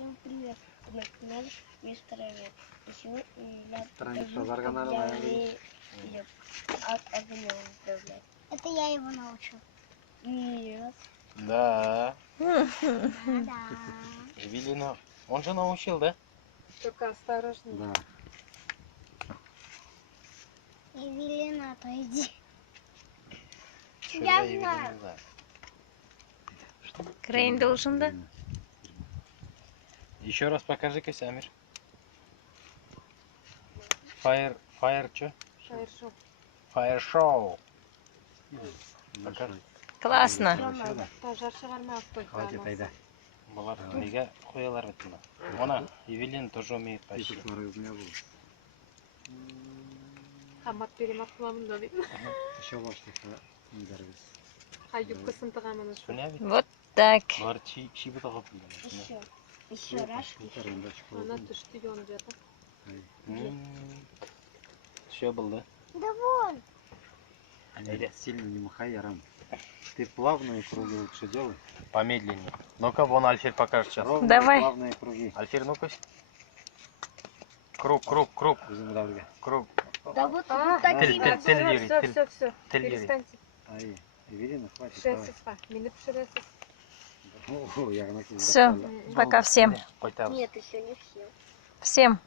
Всем привет! На канале Мистер Овец. И сегодня я Страница Зарганарова. огнем управлять. Это я его научил. Нет. Да. Да. Эвелина. Он же научил, да? Только осторожно. Да. Эвелина, отойди. Чё Я за Эвелина, знаю. не знаю. Крейн должен, да? Еще раз покажи-ка, Самир. Fire что? Хорошо. Fire show. Классно. Хватит, Пожар айда. Бұлар неге қоялар бит мына. Она Эвелина тоже умеет почти. Пишет, у меня был. Қамат перемат қыламын да деймін. Еще вот что-то не дорвись. Қай юбкасын тығамын. Сүня бит. Вот так. Бұлар чибі тығып білген. Еще раз. Ана түшті yon жатыр. Все был, да? Да вон. Айда, сильно не махай, Ярам. Ты плавные круги лучше делай. Помедленнее. Ну-ка, вон Альфир покажет сейчас. Ровные, Давай. плавные круги. Альфир, ну-ка. Круг, круг, круг, Bizim davga. круг. Да вот А, такие. Все. Перестаньте. Ай, Эвелина, хватит. Пішесіз ба. Мені пішересіз. О, я на тебя Все. достала. Пока всем. Қойта. Нет, еще не все. Всем.